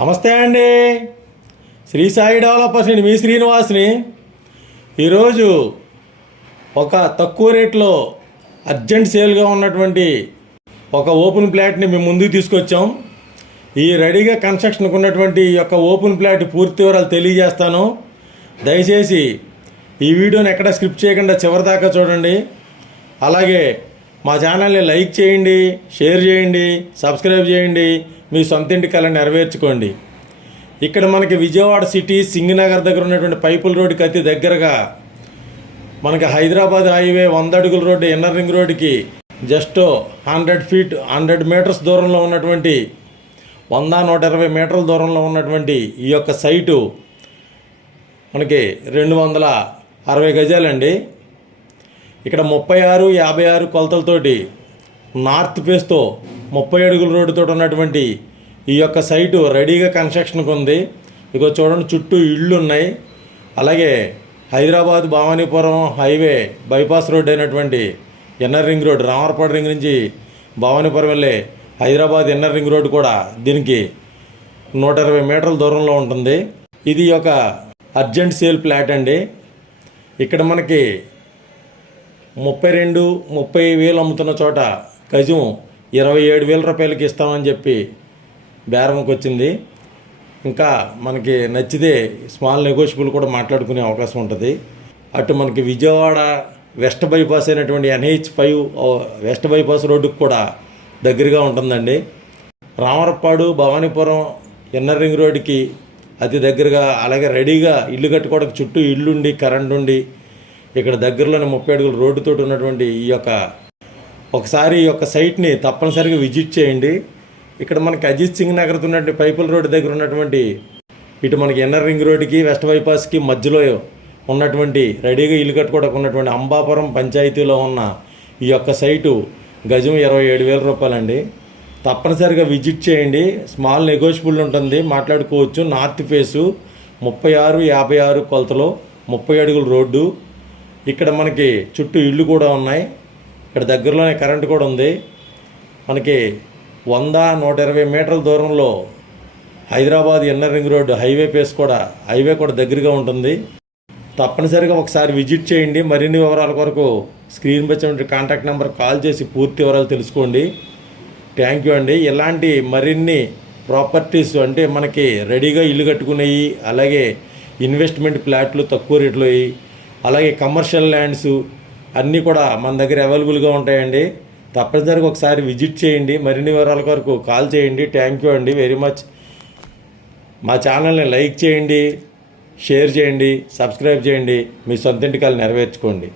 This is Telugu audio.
నమస్తే అండి. శ్రీ సాయి డెవలపర్స్ అండి మీ శ్రీనివాస్ని. ఈరోజు ఒక తక్కువ రేట్లో అర్జెంట్ సేల్గా ఉన్నటువంటి ఒక ఓపెన్ ప్లాట్ని మేము ముందుకు తీసుకొచ్చాం. ఈ రెడీగా కన్స్ట్రక్షన్కు ఉన్నటువంటి ఈ యొక్క ఓపెన్ ప్లాట్ పూర్తి వివరాలు తెలియజేస్తాను. దయచేసి ఈ వీడియోని ఎక్కడ స్క్రిప్ట్ చేయకుండా చివరి దాకా చూడండి. అలాగే మా ఛానల్ని లైక్ చేయండి షేర్ చేయండి సబ్స్క్రైబ్ చేయండి మీ సొంత ఇంటి కళ నెరవేర్చుకోండి. ఇక్కడ మనకి విజయవాడ సిటీ సింగనగర్ దగ్గర ఉన్నటువంటి పైపుల్ రోడ్డుకి అతి దగ్గరగా మనకి హైదరాబాద్ హైవే వంద అడుగుల రోడ్డు ఇన్నర్ రింగ్ రోడ్డుకి just hundred feet hundred metres దూరంలో ఉన్నటువంటి వంద నూట ఇరవై మీటర్ల దూరంలో ఉన్నటువంటి ఈ యొక్క సైటు మనకి రెండు వందల అరవై గజాలండి. ఇక్కడ ముప్పై ఆరు యాభై ఆరు కొలతలతోటి నార్త్ ఫేస్తో ముప్పై అడుగుల రోడ్డుతో ఉన్నటువంటి ఈ యొక్క సైటు రెడీగా కన్స్ట్రక్షన్కి ఉంది. ఇగో చూడండి చుట్టూ ఇళ్ళు ఉన్నాయి. అలాగే Hyderabad Bhavanipuram highway bypass road అయినటువంటి inner ring road Ramarpadu ring నుంచి భవానీపురం వెళ్ళే హైదరాబాద్ ఇన్నర్ రింగ్ రోడ్ కూడా దీనికి నూట ఇరవై మీటర్ల దూరంలో ఉంటుంది. ఇది ఒక అర్జెంట్ సేల్ ప్లాట్ అండి. ఇక్కడ మనకి ముప్పై రెండు ముప్పై వేలు అమ్ముతున్న చోట గజం ఇరవై ఏడు వేల రూపాయలకి ఇస్తామని చెప్పి బేరంకి వచ్చింది. ఇంకా మనకి నచ్చితే స్మాల్ నెగోషియబుల్ కూడా మాట్లాడుకునే అవకాశం ఉంటుంది. అటు మనకి విజయవాడ వెస్ట్ బైపాస్ అయినటువంటి ఎన్హెచ్ ఫైవ్ వెస్ట్ బైపాస్ రోడ్డుకు కూడా దగ్గరగా ఉంటుందండి. రామరపాడు భవానీపురం ఇన్నర్ రింగ్ రోడ్డుకి అతి దగ్గరగా అలాగే రెడీగా ఇల్లు కట్టుకోవడానికి చుట్టూ ఇల్లుండి కరెంట్ ఉండి ఇక్కడ దగ్గరలోనే ముప్పై అడుగుల రోడ్డుతో ఉన్నటువంటి ఈ యొక్క ఒకసారి ఈ యొక్క సైట్ని తప్పనిసరిగా విజిట్ చేయండి. ఇక్కడ మనకి అజిత్ సింగ్ నగర్ ఉన్నటువంటి పైపుల్ రోడ్ దగ్గర ఉన్నటువంటి ఇటు మనకి ఎన్నర్ రింగ్ రోడ్కి వెస్ట్ బైపాస్కి మధ్యలో ఉన్నటువంటి రెడీగా ఇల్లు కట్టుకోవడానికి ఉన్నటువంటి అంబాపురం పంచాయతీలో ఉన్న ఈ యొక్క సైటు గజం ఇరవై ఏడు వేల రూపాయలండి. తప్పనిసరిగా విజిట్ చేయండి. స్మాల్ నెగోషియబుల్ ఉంటుంది. మాట్లాడుకోవచ్చు. నార్త్ ఫేసు ముప్పై ఆరు యాభై ఆరు కొలతలో ముప్పై అడుగుల రోడ్డు. ఇక్కడ మనకి చుట్టూ ఇళ్ళు కూడా ఉన్నాయి. ఇక్కడ దగ్గరలోనే కరెంట్ కూడా ఉంది. మనకి వంద నూట ఇరవై మీటర్ల దూరంలో Hyderabad inner ring road highway face కూడా హైవే కూడా దగ్గరగా ఉంటుంది. తప్పనిసరిగా ఒకసారి విజిట్ చేయండి. మరిన్ని వివరాల కొరకు స్క్రీన్ వచ్చినటువంటి కాంటాక్ట్ నెంబర్ కాల్ చేసి పూర్తి వివరాలు తెలుసుకోండి. థ్యాంక్ యూ అండి. ఇలాంటి మరిన్ని ప్రాపర్టీస్ అంటే మనకి రెడీగా ఇల్లు కట్టుకునేవి అలాగే ఇన్వెస్ట్మెంట్ ప్లాట్లు తక్కువ రేట్లో అలాగే కమర్షియల్ ల్యాండ్స్ అన్నీ కూడా మన దగ్గర అవైలబుల్గా ఉంటాయండి. తప్పనిసరిగా ఒకసారి విజిట్ చేయండి. మరిన్ని వివరాల కొరకు కాల్ చేయండి. థ్యాంక్ యూ అండి వెరీ మచ్ మా ఛానల్ని లైక్ చేయండి షేర్ చేయండి సబ్స్క్రైబ్ చేయండి. మీ సొంత ఇంటికాలు నెరవేర్చుకోండి.